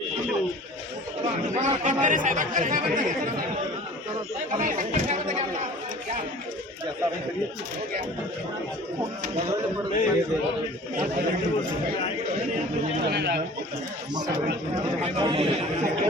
Ya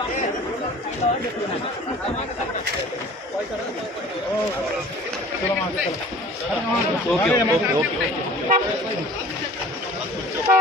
okay okay okay